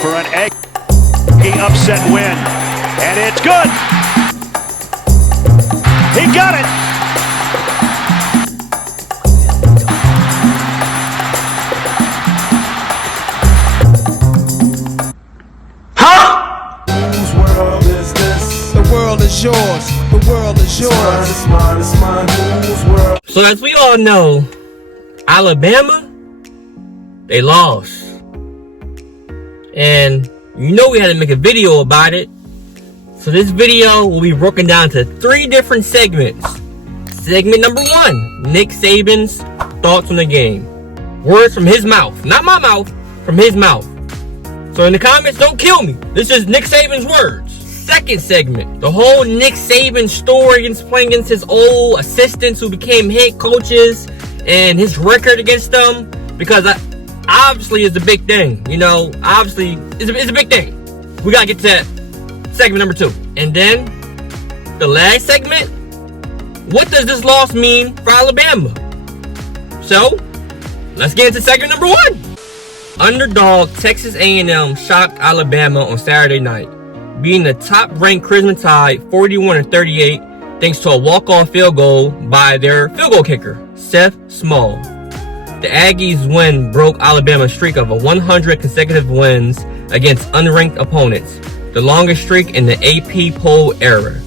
for an Aggie upset win. And it's good. He got it. Whose world is this? The world is yours. The world is yours. It's mine. Whose world? So as we all know, Alabama, they lost. And you know we had to make a video about it. So this video will be broken down to 3 different segments. Segment number 1, Nick Saban's thoughts on the game. Words from his mouth. Not my mouth, from his mouth. So in the comments, don't kill me. This is Nick Saban's words. Second segment, the whole Nick Saban story against playing against his old assistants who became head coaches and his record against them. Because obviously it's a big thing. You know, obviously it's a big thing. We gotta get to that segment number 2. And then the last segment, what does this loss mean for Alabama? So let's get into segment number 1. Underdog Texas A&M shocked Alabama on Saturday night, beating the top-ranked Crimson Tide 41-38 thanks to a walk-off field goal by their field goal kicker, Seth Small. The Aggies' win broke Alabama's streak of 100 consecutive wins against unranked opponents, the longest streak in the AP poll era.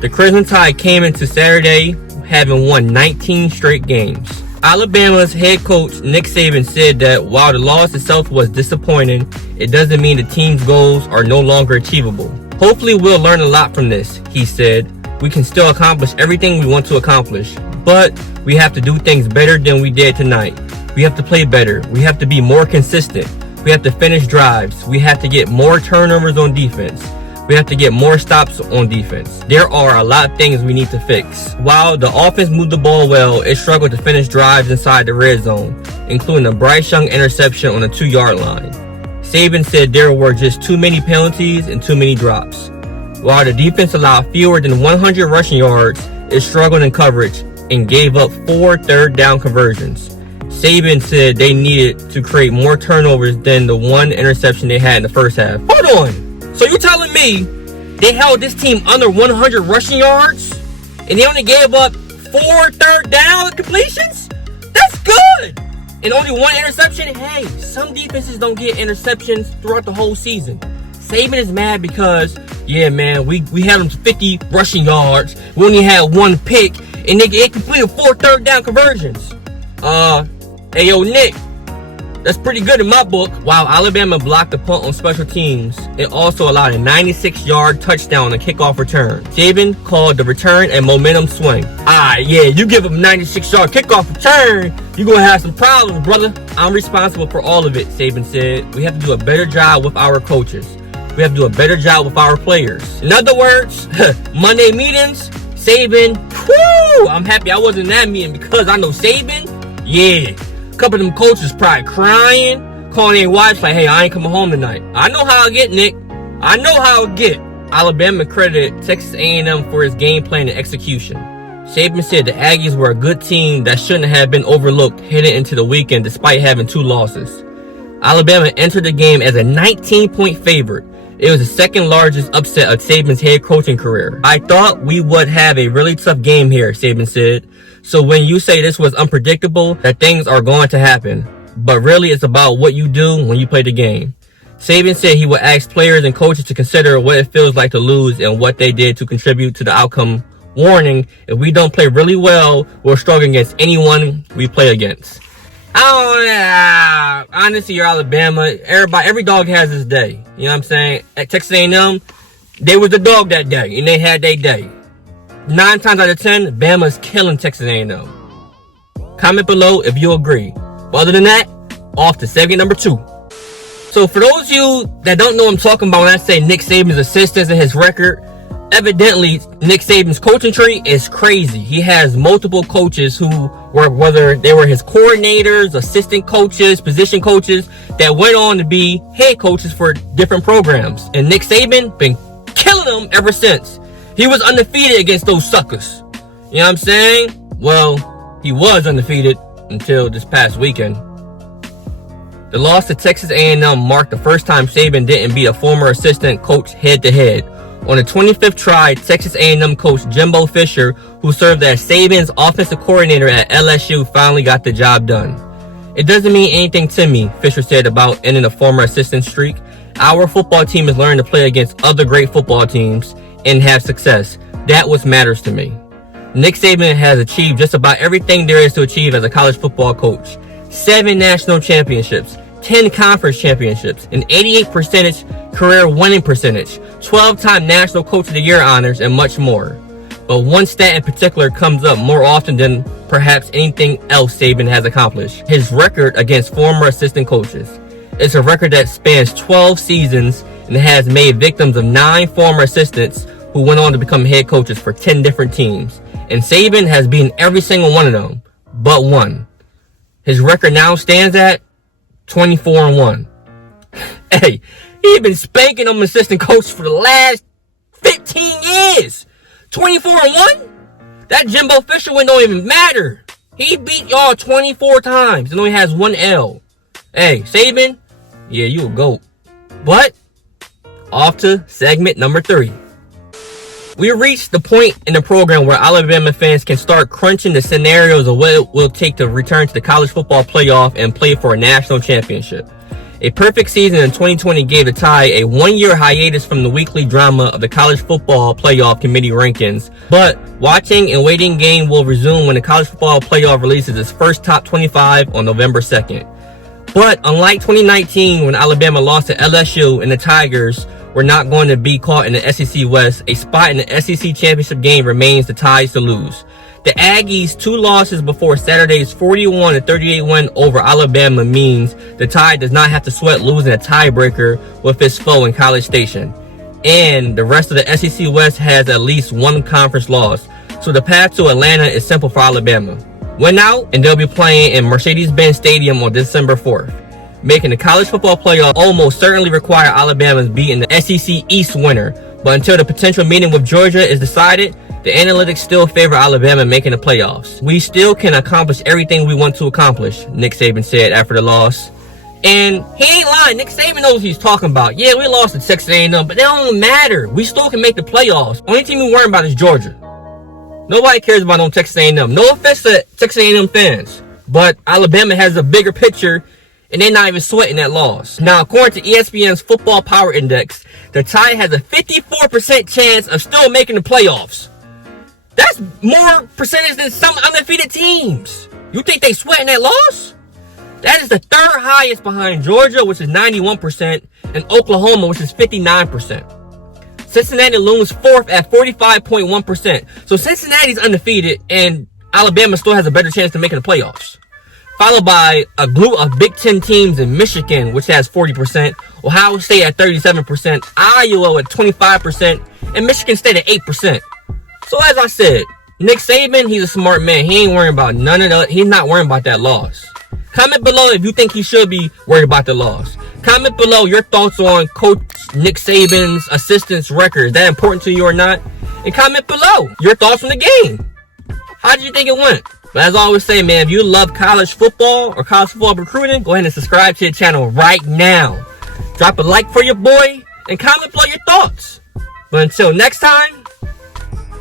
The Crimson Tide came into Saturday having won 19 straight games. Alabama's head coach Nick Saban said that while the loss itself was disappointing, it doesn't mean the team's goals are no longer achievable. Hopefully we'll learn a lot from this, he said. We can still accomplish everything we want to accomplish, but we have to do things better than we did tonight. We have to play better. We have to be more consistent. We have to finish drives. We have to get more turnovers on defense. We have to get more stops on defense. There are a lot of things we need to fix. While the offense moved the ball well, it struggled to finish drives inside the red zone, including a Bryce Young interception on the 2-yard line. Saban said there were just too many penalties and too many drops. While the defense allowed fewer than 100 rushing yards, it struggled in coverage and gave up 4 third-down conversions. Saban said they needed to create more turnovers than the 1 interception they had in the first half. Hold on! So you're telling me they held this team under 100 rushing yards and they only gave up 4 third-down completions? That's good! And only 1 interception? Hey, some defenses don't get interceptions throughout the whole season. Saban is mad because, yeah, man, we had them to 50 rushing yards. We only had 1 pick, and they completed 4 third-down conversions. Hey, yo, Nick, that's pretty good in my book. While Alabama blocked the punt on special teams, it also allowed a 96-yard touchdown on a kickoff return. Saban called the return a momentum swing. Yeah, you give him a 96-yard kickoff return, you're going to have some problems, brother. I'm responsible for all of it, Saban said. We have to do a better job with our coaches. We have to do a better job with our players. In other words, Monday meetings, Saban, whoo! I'm happy I wasn't in that meeting because I know Saban, yeah. A couple of them coaches probably crying, calling their wives like, hey, I ain't coming home tonight. I know how I get, Nick. I know how I get. Alabama credited Texas A&M for its game plan and execution. Saban said the Aggies were a good team that shouldn't have been overlooked heading into the weekend despite having 2 losses. Alabama entered the game as a 19-point favorite. It was the second largest upset of Saban's head coaching career. I thought we would have a really tough game here, Saban said. So when you say this was unpredictable, that things are going to happen. But really it's about what you do when you play the game. Saban said he would ask players and coaches to consider what it feels like to lose and what they did to contribute to the outcome. Warning, if we don't play really well, we'll struggle against anyone we play against. Honestly, you're Alabama. Every dog has his day. You know what I'm saying? At Texas A&M, they was the dog that day, and they had their day. 9 times out of 10, Bama's killing Texas A&M. Comment below if you agree. But other than that, off to segment number 2. So for those of you that don't know what I'm talking about when I say Nick Saban's assistants and his record, evidently Nick Saban's coaching tree is crazy. He has multiple coaches who were, whether they were his coordinators, assistant coaches, position coaches, that went on to be head coaches for different programs. And Nick Saban been killing them ever since. He was undefeated against those suckers. You know what I'm saying? Well, he was undefeated until this past weekend. The loss to Texas A&M marked the first time Saban didn't beat a former assistant coach head-to-head. On the 25th try, Texas A&M coach Jimbo Fisher, who served as Saban's offensive coordinator at LSU, finally got the job done. "It doesn't mean anything to me," Fisher said about ending a former assistant streak. "Our football team is learning to play against other great football teams and have success. That's what matters to me." Nick Saban has achieved just about everything there is to achieve as a college football coach. 7 national championships, 10 conference championships, an 88% career winning percentage, 12-time National Coach of the Year honors, and much more. But one stat in particular comes up more often than perhaps anything else Saban has accomplished: his record against former assistant coaches. It's a record that spans 12 seasons and has made victims of 9 former assistants who went on to become head coaches for 10 different teams. And Saban has beaten every single one of them, but one. His record now stands at 24-1. Hey, he's been spanking them assistant coaches for the last 15 years. 24-1? That Jimbo Fisher win don't even matter. He beat y'all 24 times and only has 1 L. Hey, Saban, yeah, you a GOAT. But, off to segment number 3. We reached the point in the program where Alabama fans can start crunching the scenarios of what it will take to return to the college football playoff and play for a national championship. A perfect season in 2020 gave the Tide a 1-year hiatus from the weekly drama of the college football playoff committee rankings, but watching and waiting game will resume when the college football playoff releases its first top 25 on November 2nd. But unlike 2019 when Alabama lost to LSU and the Tigers were not going to be caught in the SEC West, a spot in the SEC championship game remains the Tides to lose. The Aggies' 2 losses before Saturday's 41-38 win over Alabama means the Tide does not have to sweat losing a tiebreaker with its foe in College Station. And the rest of the SEC West has at least 1 conference loss, so the path to Atlanta is simple for Alabama. Win out, and they'll be playing in Mercedes-Benz Stadium on December 4th. Making the college football playoff almost certainly require Alabama's beating the SEC East winner, but until the potential meeting with Georgia is decided, the analytics still favor Alabama making the playoffs. "We still can accomplish everything we want to accomplish," Nick Saban said after the loss. And he ain't lying. Nick Saban knows what he's talking about. Yeah, we lost to Texas A&M, but that don't matter. We still can make the playoffs. Only team we worry about is Georgia. Nobody cares about no Texas A&M. No offense to Texas A&M fans, but Alabama has a bigger picture, and they're not even sweating that loss. Now, according to ESPN's Football Power Index, the Tide has a 54% chance of still making the playoffs. That's more percentage than some undefeated teams. You think they sweating that loss? That is the 3rd highest behind Georgia, which is 91%, and Oklahoma, which is 59%. Cincinnati looms 4th at 45.1%. So Cincinnati's undefeated, and Alabama still has a better chance to making the playoffs. Followed by a glue of Big Ten teams in Michigan, which has 40%, Ohio State at 37%, Iowa at 25%, and Michigan State at 8%. So as I said, Nick Saban, he's a smart man. He ain't worrying about none of that. He's not worrying about that loss. Comment below if you think he should be worried about the loss. Comment below your thoughts on Coach Nick Saban's assistant's record. Is that important to you or not? And comment below your thoughts on the game. How did you think it went? But as I always say, man, if you love college football or college football recruiting, go ahead and subscribe to the channel right now. Drop a like for your boy and comment below your thoughts. But until next time,